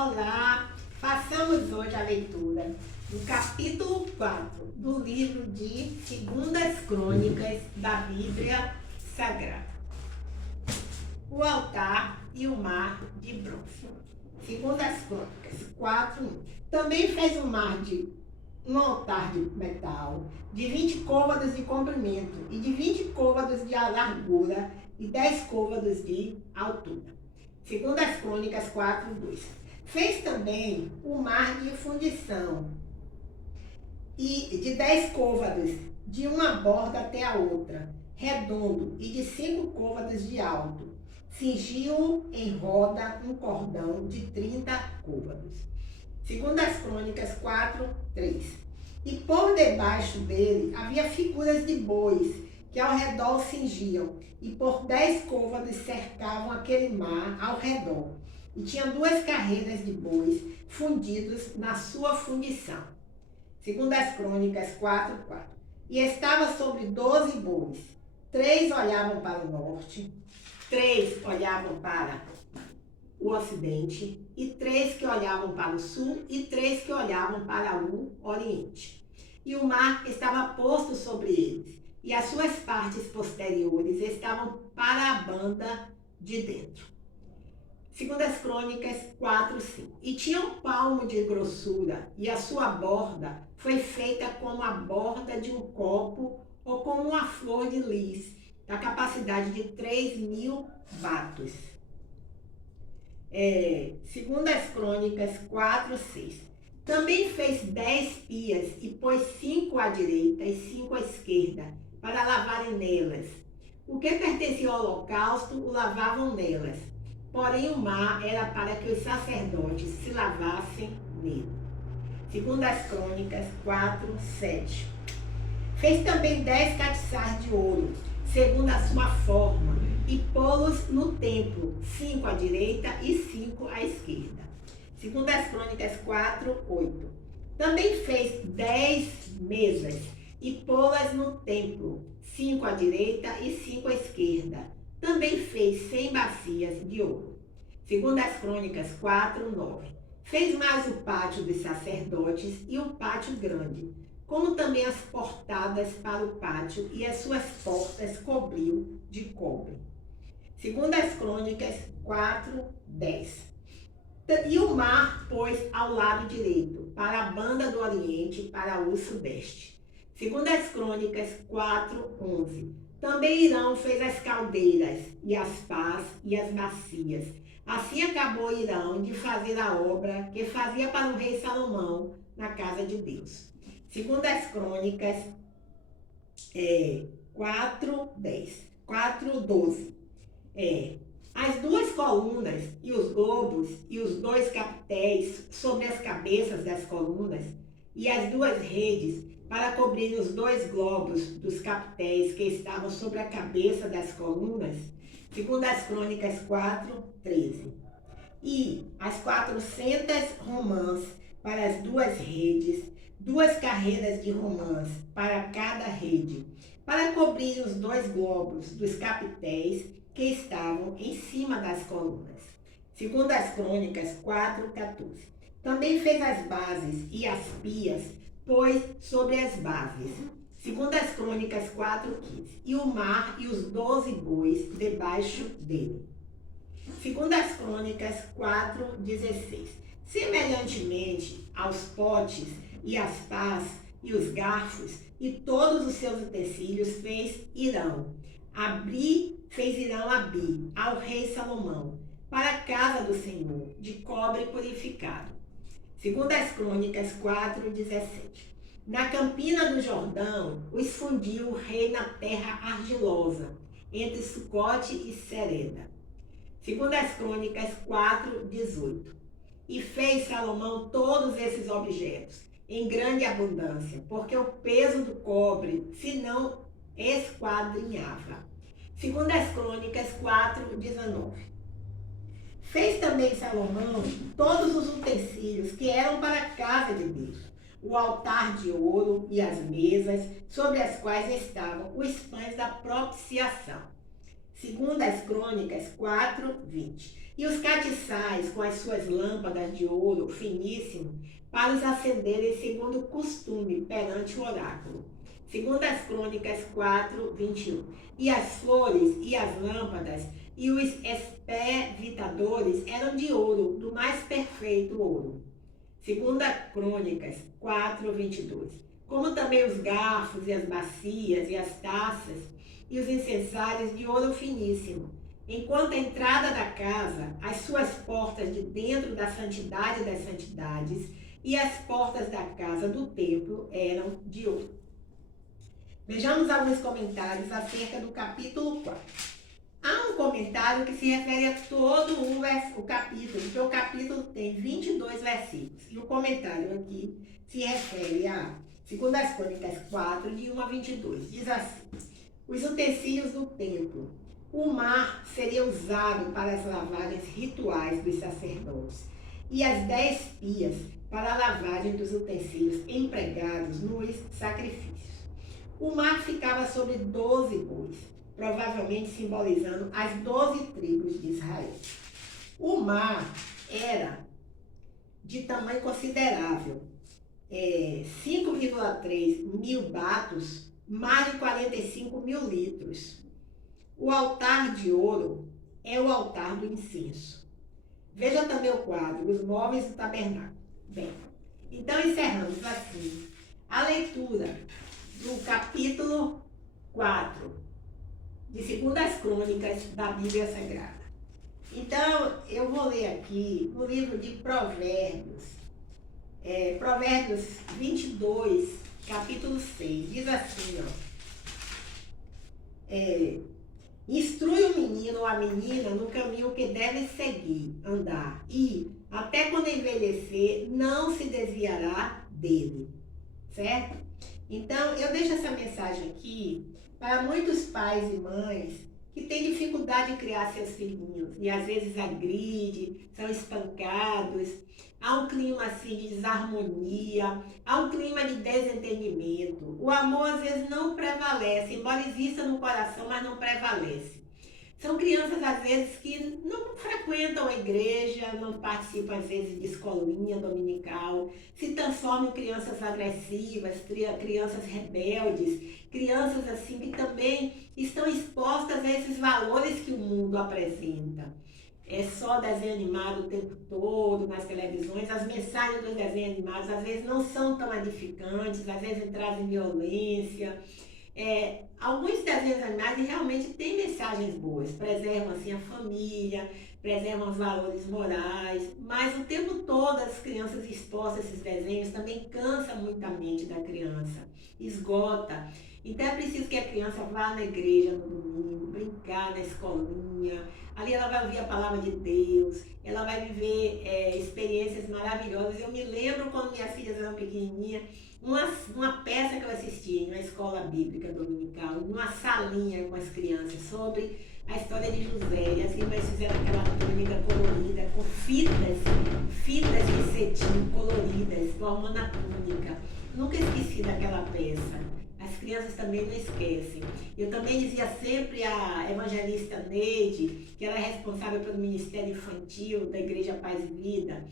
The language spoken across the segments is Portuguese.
Olá! Façamos hoje a leitura do capítulo 4 do livro de 2 Crônicas da Bíblia Sagrada. O altar e o mar de bronze. 2 Crônicas 4:1. Também fez um altar de metal de 20 côvados de comprimento e de 20 côvados de largura e 10 côvados de altura. 2 Crônicas 4:2. Fez também o mar de fundição e de 10 côvados, de uma borda até a outra, redondo e de 5 côvados de alto. Cingiu em roda um cordão de 30 côvados. 2 Crônicas 4:3. E por debaixo dele havia figuras de bois, que ao redor cingiam, e por 10 côvados cercavam aquele mar ao redor. E tinha 2 carreiras de bois fundidos na sua fundição. 2 Crônicas 4:4. E estava sobre 12 bois. 3 olhavam para o norte, 3 olhavam para o ocidente, e 3 que olhavam para o sul, e 3 que olhavam para o oriente. E o mar estava posto sobre eles, e as suas partes posteriores estavam para a banda de dentro. 2 Crônicas 4:5. E tinha um palmo de grossura, e a sua borda foi feita como a borda de um copo ou como uma flor de lis, da capacidade de 3.000 batos. 2 Crônicas 4:6. Também fez 10 pias e pôs 5 à direita e 5 à esquerda, para lavarem nelas. O que pertencia ao holocausto o lavavam nelas, porém o mar era para que os sacerdotes se lavassem nele. 2 Crônicas 4:7. Fez também 10 catiçais de ouro, segundo a sua forma, e pô-los no templo, 5 à direita e 5 à esquerda. 2 Crônicas 4:8. Também fez 10 mesas, e pô-las no templo, 5 à direita e 5 à esquerda. Também fez 100 bacias de ouro. 2 Crônicas 4:9. Fez mais o pátio dos sacerdotes e o pátio grande, como também as portadas para o pátio, e as suas portas cobriu de cobre. 2 Crônicas 4:10. E o mar pôs ao lado direito, para a banda do oriente, para o sudeste. 2 Crônicas 4:11. Também Irão fez as caldeiras, e as pás, e as bacias. Assim acabou Irão de fazer a obra que fazia para o rei Salomão na casa de Deus. 2 Crônicas 4:12. As 2 colunas e os globos e os 2 capitéis sobre as cabeças das colunas, e as 2 redes para cobrir os 2 globos dos capitéis que estavam sobre a cabeça das colunas. 2 Crônicas 4:13. E as 400 romãs para as 2 redes, 2 carreiras de romãs para cada rede, para cobrir os 2 globos dos capitéis que estavam em cima das colunas. 2 Crônicas 4:14. Também fez as bases e as pias, pôs sobre as bases. 2 Crônicas 4:15. E o mar e os 12 bois debaixo dele. 2 Crônicas 4:16. Semelhantemente aos potes e as pás e os garfos e todos os seus utensílios fez Irão. Fez Irão Abi ao rei Salomão, para a casa do Senhor, de cobre purificado. 2 Crônicas 4:17. Na campina do Jordão os fundiu o rei na terra argilosa, entre Sucote e Sereda. 2 Crônicas 4:18. E fez Salomão todos esses objetos, em grande abundância, porque o peso do cobre se não esquadrinhava. 2 Crônicas 4:19. Fez também Salomão todos os utensílios que eram para a casa de Deus, o altar de ouro e as mesas sobre as quais estavam os pães da propiciação. 2 Crônicas 4:20. e os catiçais com as suas lâmpadas de ouro finíssimo, para os acenderem segundo o costume perante o oráculo. Segundo as Crônicas 4, 21. E as flores e as lâmpadas e os espevitadores eram de ouro, do mais perfeito ouro. Segunda Crônicas 4, 22. Como também os garfos e as bacias e as taças e os incensários de ouro finíssimo. Enquanto a entrada da casa, as suas portas de dentro da santidade das santidades e as portas da casa do templo eram de ouro. Vejamos alguns comentários acerca do capítulo 4. Há um comentário que se refere a todo o capítulo, porque o capítulo tem 22 versículos. E o comentário aqui se refere a 2 Crônicas 4, de 1 a 22. Diz assim: os utensílios do templo. O mar seria usado para as lavagens rituais dos sacerdotes, e as 10 pias para a lavagem dos utensílios empregados nos sacrifícios. O mar ficava sobre 12 bois, provavelmente simbolizando as 12 tribos de Israel. O mar era de tamanho considerável, 5,3 mil batos, mais de 45 mil litros. O altar de ouro é o altar do incenso. Veja também o quadro, os móveis do tabernáculo. Bem, então encerramos assim a leitura do capítulo 4 de 2 Crônicas da Bíblia Sagrada. Então, eu vou ler aqui no livro de Provérbios, Provérbios 22, capítulo 6, diz assim, instrui o menino ou a menina no caminho que deve seguir, andar, e, até quando envelhecer, não se desviará dele. Certo? Então, eu deixo essa mensagem aqui para muitos pais e mães que têm dificuldade de criar seus filhinhos e às vezes agride, são espancados, há um clima assim de desarmonia, há um clima de desentendimento. O amor às vezes não prevalece, embora exista no coração, mas não prevalece. São crianças, às vezes, que não frequentam a igreja, não participam, às vezes, de escolinha dominical, se transformam em crianças agressivas, crianças rebeldes, crianças, assim, que também estão expostas a esses valores que o mundo apresenta. É só desenho animado o tempo todo, nas televisões, as mensagens dos desenhos animados, às vezes, não são tão edificantes, às vezes trazem violência. Alguns desenhos animados realmente têm mensagens boas, preservam assim a família, preservam os valores morais, mas o tempo todo as crianças expostas a esses desenhos também cansa muito a mente da criança, esgota. Então é preciso que a criança vá na igreja no domingo, brincar na escolinha, ali ela vai ouvir a palavra de Deus, ela vai viver experiências maravilhosas. Eu me lembro quando minhas filhas eram pequenininhas, uma peça que eu assisti em uma escola bíblica dominical, numa salinha com as crianças, sobre a história de José. E as irmãs fizeram aquela túnica colorida, com fitas de cetim coloridas, formando a túnica. Nunca esqueci daquela peça. As crianças também não esquecem. Eu também dizia sempre à evangelista Neide, que ela é responsável pelo Ministério Infantil da Igreja Paz e Vida,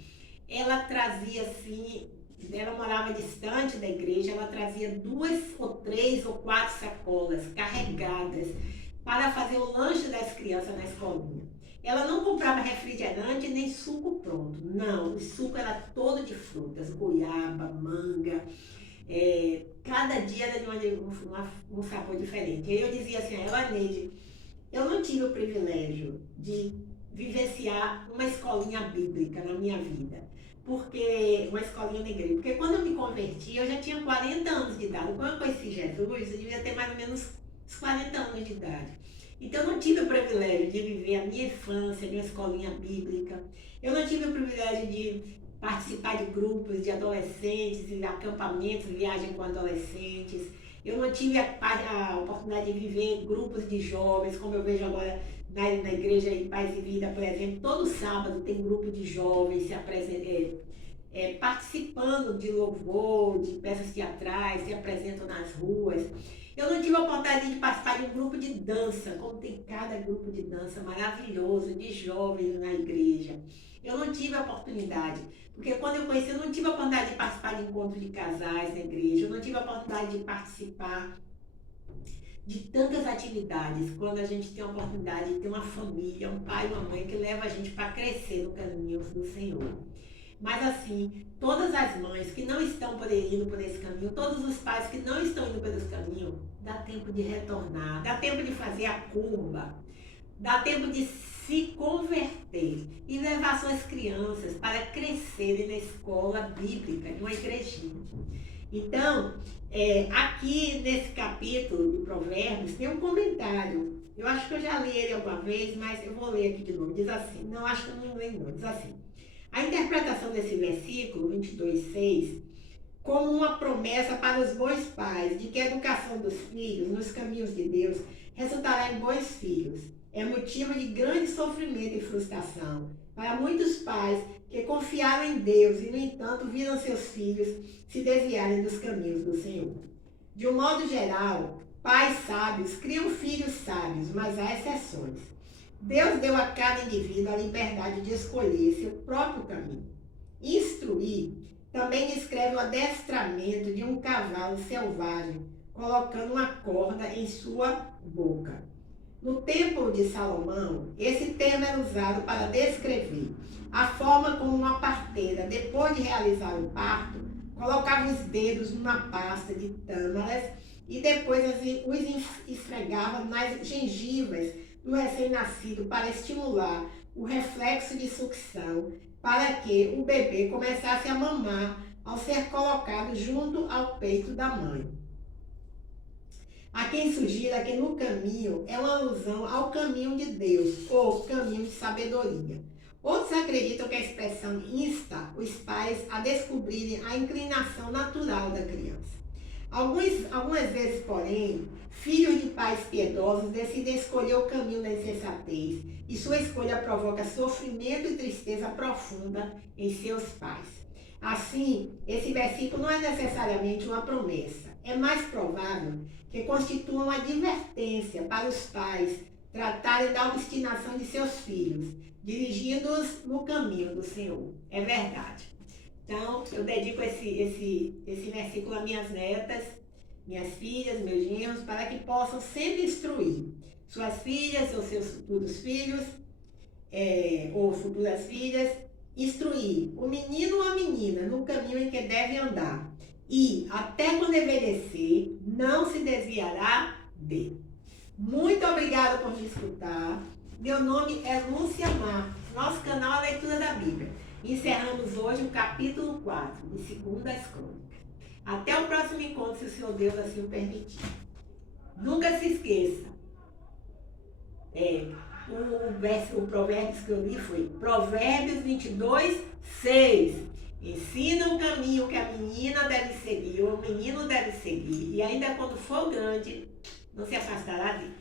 ela trazia assim, ela morava distante da igreja, ela trazia 2 ou 3 ou 4 sacolas carregadas para fazer o lanche das crianças na escolinha. Ela não comprava refrigerante nem suco pronto, não, o suco era todo de frutas, goiaba, manga, cada dia era de um sabor diferente. E eu dizia assim a ela, Neide, eu não tive o privilégio de vivenciar uma escolinha bíblica na minha vida. Porque uma escolinha na igreja. Porque quando eu me converti, eu já tinha 40 anos de idade. Quando eu conheci Jesus, eu devia ter mais ou menos uns 40 anos de idade. Então eu não tive o privilégio de viver a minha infância em uma escolinha bíblica. Eu não tive o privilégio de participar de grupos de adolescentes, de acampamentos, viagem com adolescentes. Eu não tive a oportunidade de viver grupos de jovens, como eu vejo agora na igreja em Paz e Vida, por exemplo. Todo sábado tem grupo de jovens participando de louvor, de peças teatrais, se apresentam nas ruas. Eu não tive a oportunidade de participar de um grupo de dança, como tem cada grupo de dança maravilhoso, de jovens na igreja. Eu não tive a oportunidade, porque quando eu conheci, eu não tive a oportunidade de participar de encontros de casais na igreja, eu não tive a oportunidade de participar de tantas atividades, quando a gente tem a oportunidade de ter uma família, um pai e uma mãe que leva a gente para crescer no caminho do Senhor. Mas assim, todas as mães que não estão indo por esse caminho, todos os pais que não estão indo por esse caminho, dá tempo de retornar, dá tempo de fazer a curva, dá tempo de se converter e levar suas crianças para crescerem na escola bíblica, em uma igrejinha. Então, aqui nesse capítulo de Provérbios tem um comentário. Eu acho que eu já li ele alguma vez, mas eu vou ler aqui de novo. Diz assim, não, acho que eu não leio não, diz assim. A interpretação desse versículo, 22:6, como uma promessa para os bons pais de que a educação dos filhos nos caminhos de Deus resultará em bons filhos. É motivo de grande sofrimento e frustração para muitos pais que confiaram em Deus e, no entanto, viram seus filhos se desviarem dos caminhos do Senhor. De um modo geral, pais sábios criam filhos sábios, mas há exceções. Deus deu a cada indivíduo a liberdade de escolher seu próprio caminho. Instruir também descreve o adestramento de um cavalo selvagem, colocando uma corda em sua boca. No Templo de Salomão, esse termo era usado para descrever a forma como uma parteira, depois de realizar o parto, colocava os dedos numa pasta de tâmaras e depois os esfregava nas gengivas do recém-nascido para estimular o reflexo de sucção, para que o bebê começasse a mamar ao ser colocado junto ao peito da mãe. Há quem sugira que no caminho é uma alusão ao caminho de Deus, ou caminho de sabedoria. Outros acreditam que a expressão insta os pais a descobrirem a inclinação natural da criança. Algumas vezes, porém, filhos de pais piedosos decidem escolher o caminho da insensatez e sua escolha provoca sofrimento e tristeza profunda em seus pais. Assim, esse versículo não é necessariamente uma promessa. É mais provável que constitua uma advertência para os pais tratarem da obstinação de seus filhos, dirigindo-os no caminho do Senhor. É verdade. Então, eu dedico esse versículo a minhas netas, minhas filhas, meus genros, para que possam sempre instruir suas filhas ou seus futuros filhos, ou futuras filhas, instruir o menino ou a menina no caminho em que deve andar. E, até quando envelhecer, não se desviará dele. Muito obrigada por me escutar. Meu nome é Lúcia Marques. Nosso canal é Leitura da Bíblia. Encerramos hoje o capítulo 4 de 2 Crônicas. Até o próximo encontro, se o Senhor Deus assim o permitir. Nunca se esqueça. O provérbio que eu li foi Provérbios 22:6. Ensina o caminho que a menina deve seguir, ou o menino deve seguir, e ainda quando for grande, não se afastará dele.